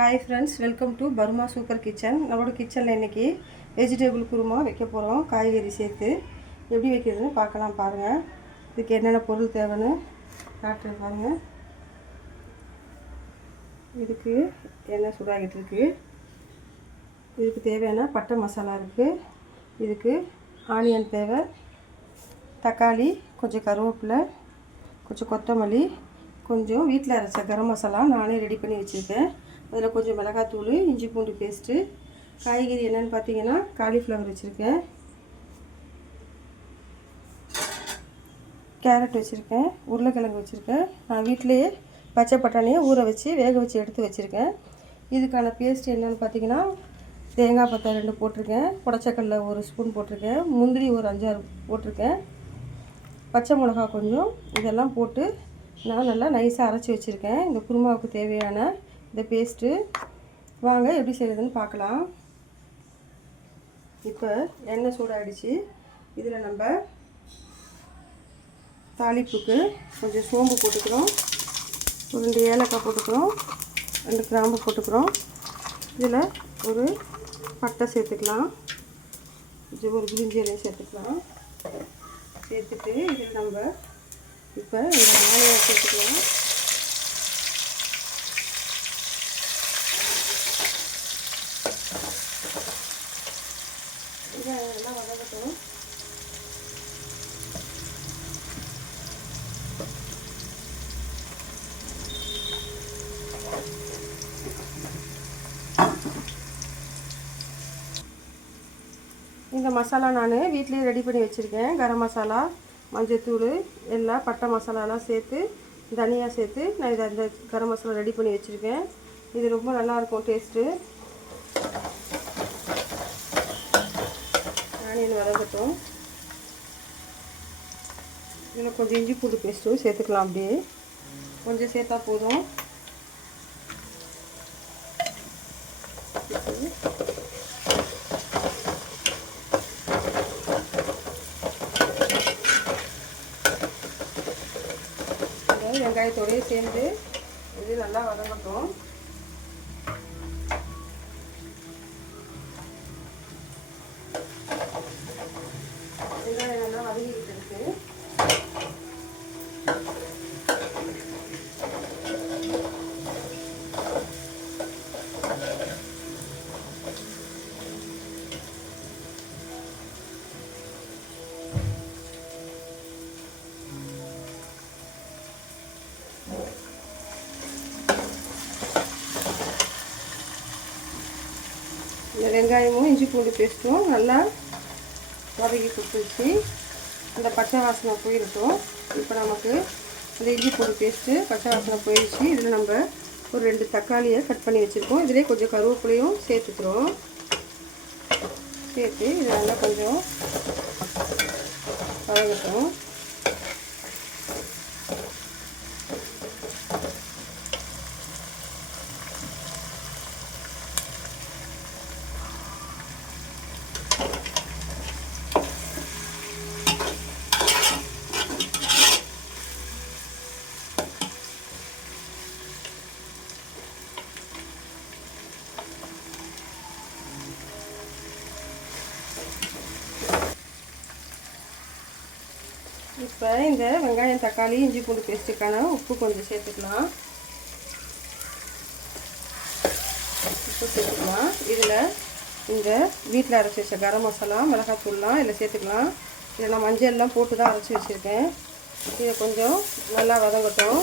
Hi friends, welcome to Burma super kitchen. நம்மளோட கிச்சனில் இன்றைக்கி வெஜிடபிள் குருமா வைக்க போகிறோம். காய்கறி சேர்த்து எப்படி வைக்கிறதுன்னு பார்க்கலாம். பாருங்கள், இதுக்கு என்னென்ன பொருள் தேவைன்னு காட்டுறேன் பாருங்கள். இதுக்கு எண்ணெய் சூடாகிட்டு இருக்குது. இதுக்கு தேவையான பட்டை மசாலா இருக்குது. இதுக்கு ஆனியன் தேவை, தக்காளி, கொஞ்சம் கருவேப்பிலை, கொஞ்சம் கொத்தமல்லி, கொஞ்சம் வீட்டில் அரைச்ச கரம் மசாலா நானே ரெடி பண்ணி வச்சுருக்கேன். அதில் கொஞ்சம் மிளகாத்தூள், இஞ்சி பூண்டு பேஸ்ட்டு. காய்கறி என்னென்னு பார்த்தீங்கன்னா காலிஃப்ளவர் வச்சுருக்கேன், கேரட் வச்சுருக்கேன், உருளைக்கிழங்கு வச்சுருக்கேன். நான் வீட்டிலையே பச்சை பட்டாணியை ஊற வச்சு வேக வச்சு எடுத்து வச்சுருக்கேன். இதுக்கான பேஸ்ட் என்னென்னு பார்த்தீங்கன்னா தேங்காய் பத்தை 2 போட்டிருக்கேன், புடச்சக்கடலை 1 ஸ்பூன் போட்டிருக்கேன், முந்திரி ஒரு 5-6 போட்டிருக்கேன், பச்சை மிளகா கொஞ்சம். இதெல்லாம் போட்டு நான் நல்லா நைஸாக அரைச்சி வச்சுருக்கேன். இந்த குருமாவுக்கு தேவையான இந்த பேஸ்ட்டு. வாங்க எப்படி செய்கிறதுன்னு பார்க்கலாம். இப்போ எண்ணெய் சூடாகிடுச்சு. இதில் நம்ம தாளிப்புக்கு கொஞ்சம் சோம்பு போட்டுக்கிறோம், 2 ஏலக்காய் போட்டுக்கிறோம், 2 கிராம்பு போட்டுக்கிறோம். இதில் ஒரு பட்டை சேர்த்துக்கலாம், கொஞ்சம் ஒரு பிரிஞ்சி இலையும் சேர்த்துக்கலாம். சேர்த்துட்டு இதில் நம்ம இப்போ இந்த ஆனியன் சேர்த்துக்கலாம். இதை நல்லா வதங்கட்டும். இந்த மசாலா நான் வீட்டிலேயே ரெடி பண்ணி வச்சுருக்கேன். கரம் மசாலா, மஞ்சத்தூள், எல்லாம் பட்டை மசாலாலாம் சேர்த்து, தனியா சேர்த்து நான் இதை அந்த கரம் மசாலா ரெடி பண்ணி வச்சுருக்கேன். இது ரொம்ப நல்லாயிருக்கும் டேஸ்ட்டு. ஆனியன் வதங்கட்டும். இதில் கொஞ்சம் இஞ்சி பூண்டு பேஸ்ட்டும் சேர்த்துக்கலாம். அப்படியே கொஞ்சம் சேர்த்தா போதும். வெங்காயத்தோடய சேர்ந்து இது நல்லா வதங்கட்டும். வெங்காயம் நல்லா வதங்கிக்கிட்டு இருக்கு. இந்த வெங்காயமும் இஞ்சி பூண்டு பேஸ்ட்டும் நல்லா வதக்கி கொடுத்துருச்சு. அந்த பச்சை வாசனை போயிருக்கும். இப்போ நமக்கு இந்த இஞ்சி பூண்டு பேஸ்ட்டு பச்சை வாசனை போயிடுச்சு. இதில் நம்ம ஒரு 2 தக்காளியை கட் பண்ணி வச்சுருக்கோம். இதிலே கொஞ்சம் கருவேப்பிலையும் சேர்த்துக்கிறோம். சேர்த்து இதை நல்லா கொஞ்சம் வதங்கட்டும். இப்போ இந்த வெங்காயம், தக்காளி, இஞ்சி பூண்டு பேஸ்ட்டுக்கான உப்பு கொஞ்சம் சேர்த்துக்கலாம். உப்பு சேர்த்துக்கலாம். இதில் இந்த வீட்டில் அரைச்சி வச்ச கரம் மசாலா, மிளகாத்தூள்லாம் இதில் சேர்த்துக்கலாம். இதில் நான் மஞ்சள்லாம் போட்டு தான் அரைச்சி வச்சுருக்கேன். இதை கொஞ்சம் நல்லா வதங்கட்டும்.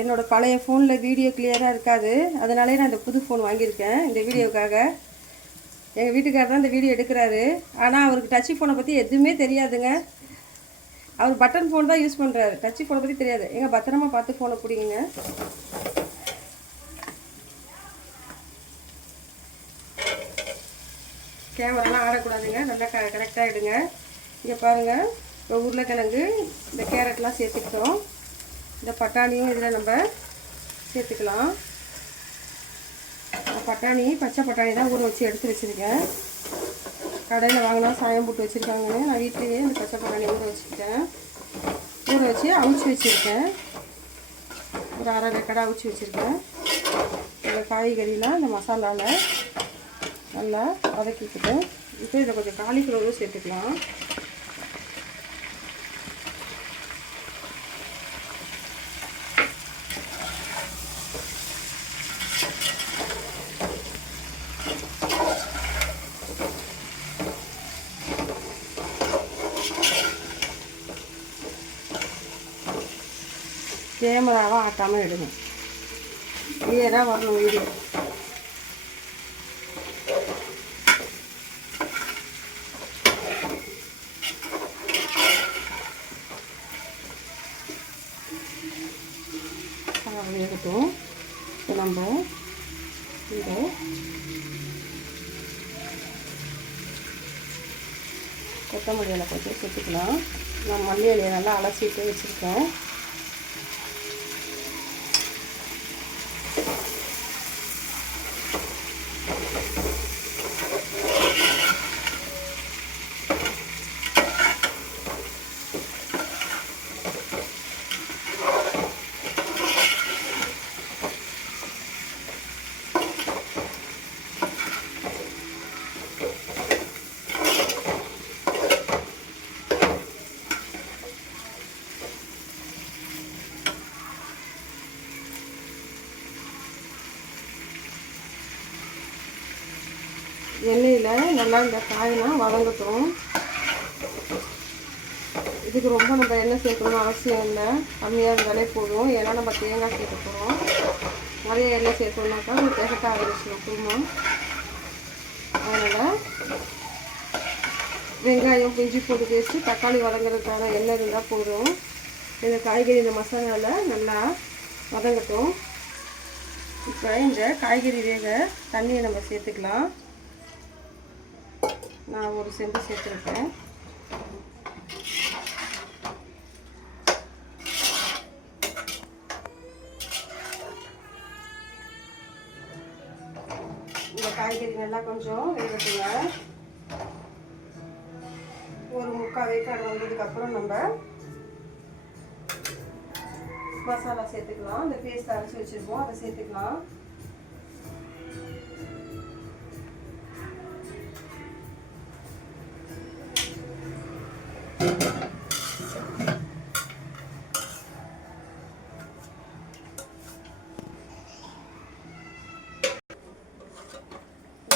என்னோடய பழைய ஃபோனில் வீடியோ கிளியராக இருக்காது, அதனாலே நான் இந்த புது ஃபோன் வாங்கியிருக்கேன் இந்த வீடியோவுக்காக. எங்கள் வீட்டுக்காரர் தான் இந்த வீடியோ எடுக்கிறாரு. ஆனால் அவருக்கு டச்சு ஃபோனை பற்றி எதுவுமே தெரியாதுங்க. அவர் பட்டன் ஃபோன் தான் யூஸ் பண்ணுறாரு, டச்சு ஃபோனை பற்றி தெரியாது. எங்கள் பத்திரமா பார்த்து ஃபோனை பிடிங்க. கேமராலாம் ஆடக்கூடாதுங்க, நல்லா கரெக்டாக எடுங்க. இங்கே பாருங்கள், இப்போ உருளைக்கிழங்கு, இந்த கேரட்லாம் சேர்த்துக்கிட்டோம். இந்த பட்டாணியும் இதில் நம்ம சேர்த்துக்கலாம். பட்டாணி, பச்சை பட்டாணி தான் ஊற வச்சு எடுத்து வச்சுருக்கேன். கடையில் வாங்கினா சாயம் போட்டு வச்சுருக்காங்கன்னு நான் வீட்டிலேயே இந்த பச்சை பட்டாணி ஊற வச்சுக்கிட்டேன். ஊற வச்சு அவிச்சு வச்சுருக்கேன். ஒரு அரை ரெக்கடை அவிச்சு வச்சுருக்கேன். இந்த காய்கறிலாம் இந்த மசாலாவில் நல்லா வதக்கிக்கிட்டேன். இப்போ இதை கொஞ்சம் காலிஃப்ளவரும் சேர்த்துக்கலாம். கேமராவை ஆட்டாமல் எடுங்க, கிளியராக வரணும் வீடியோ. வேகட்டும். இப்போ நம்ம இந்த கொத்தமல்லி இலை கொஞ்சம் சேர்த்துக்கலாம். நான் மல்லி இலையை நல்லா அலசிட்டு வச்சுருக்கேன். எண்ணெயில் நல்லா இந்த காயெல்லாம் வதங்கட்டும். இதுக்கு ரொம்ப நம்ம எண்ணெய் சேர்க்கணும்னு அவசியம் இல்லை, கம்மியாக இருந்தாலே போதும். ஏன்னா நம்ம தேங்காய் சேர்க்க போகிறோம். நிறைய எண்ணெய் சேர்த்தோம்னாக்கா அது திகட்ட ஆரம்பிச்சிடும் குருமா. அதனால் வெங்காயம், இஞ்சி பூண்டு பேஸ்ட்டு, தக்காளி வதங்குறதுக்கான எண்ணெய் இருந்தால் போதும். இந்த காய்கறி இந்த மசாலாவில் நல்லா வதங்கட்டும். இப்போ இந்த காய்கறி வேக தண்ணியை நம்ம சேர்த்துக்கலாம். நான் ஒரு செம்பு சேர்த்துருக்கேன். இந்த காய்கறி நல்லா கொஞ்சம் வேகட்டுங்க. ஒரு 3/4 வேக்காடு வந்ததுக்கப்புறம் நம்ம மசாலா சேர்த்துக்கலாம். இந்த பேஸ்ட் அரைச்சி வச்சுருக்கோம், அதை சேர்த்துக்கலாம்.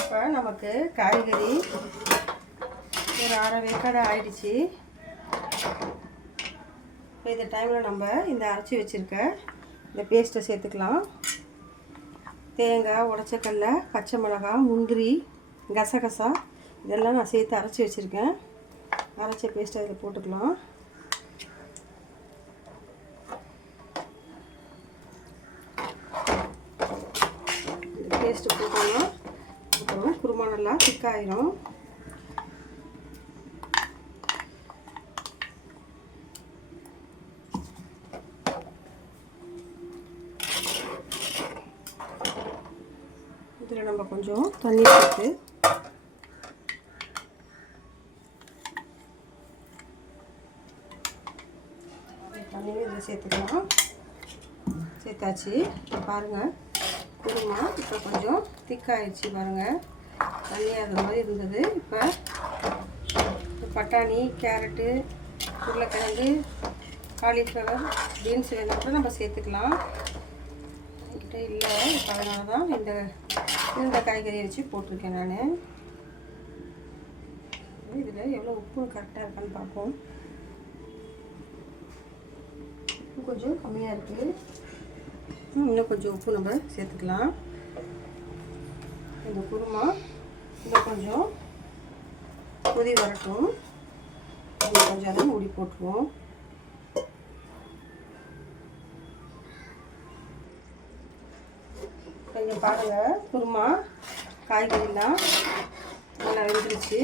இப்போ நமக்கு காய்கறி ஒரு அரை வேக்காடு ஆயிடுச்சு. இப்போ இந்த டைமில் நம்ம இந்த அரைச்சி வச்சுருக்க இந்த பேஸ்ட்டை சேர்த்துக்கலாம். தேங்காய், உடச்சக்கடலை, பச்சை மிளகாய், முந்திரி, கசகசா இதெல்லாம் நான் சேர்த்து அரைச்சி வச்சுருக்கேன். அரைச்ச பேஸ்ட்டை இதில் போட்டுக்கலாம். இந்த பேஸ்ட்டு போட்டோம்னா அப்புறம் குருமா நல்லா திக்காயிரும். இதில் நம்ம கொஞ்சம் தண்ணி சேர்த்து தண்ணியும் இதில் சேர்த்துக்கலாம். சேர்த்தாச்சு. பாருங்கள் குருமா இப்போ கொஞ்சம் திக்காயிடுச்சு. பாருங்கள் தண்ணியாக இருந்த மாதிரி இருந்தது. இப்போ பட்டாணி, கேரட்டு, உருளைக்கிழங்கு, காலிஃப்ளவர், பீன்ஸ் வேணும் கூட நம்ம சேர்த்துக்கலாம். என்கிட்ட இல்லை, இப்போ அதனால தான் இந்த காய்கறியை வச்சு போட்டிருக்கேன் நான். இதில் எவ்வளோ உப்பு கரெக்டாக இருக்கான்னு பார்ப்போம். உப்பு கொஞ்சம் கம்மியாக இருக்குது. இன்னும் கொஞ்சம் உப்பு நம்ம சேர்த்துக்கலாம். இந்த குருமா இன்னும் கொஞ்சம் கொதி வரட்டும். கொஞ்சம் அதை மூடி போட்டுருவோம். கொஞ்சம் பாருங்கள் குருமா காய்கறிலாம் நல்லா வெந்துருச்சு.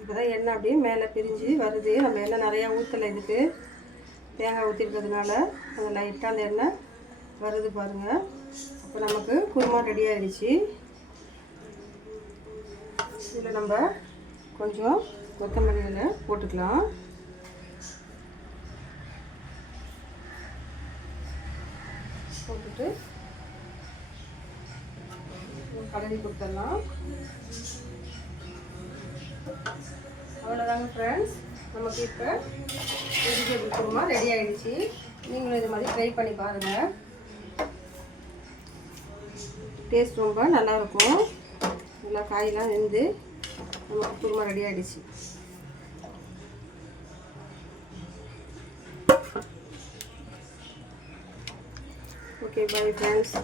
இப்போ தான் எண்ணெய் அப்படியே மேலே பிரிஞ்சு வருது. நம்ம எண்ணெய் நிறையா ஊற்றலை, இதுக்கு தேங்காய் ஊற்றிருக்கிறதுனால அந்த லைட்டாக அந்த எண்ணெய் வருது பாருங்கள். இப்போ நமக்கு குருமா ரெடி ஆகிடுச்சு. இதில் நம்ம கொஞ்சம் கொத்தமல்லி இலை போட்டுக்கலாம். போட்டுட்டு கலரி கொடுத்துடலாம். அவ்வளோதாங்க ஃப்ரெண்ட்ஸ், நமக்கு இப்போ வெஜிடபிள் குருமா ரெடி ஆகிடுச்சு. நீங்களும் இது மாதிரி ட்ரை பண்ணி பாருங்கள். டேஸ்ட் ரொம்ப நல்லாயிருக்கும். நல்லா காயெல்லாம் வெந்து நமக்கு குருமா ரெடி ஆகிடுச்சு. Okay, bye friends.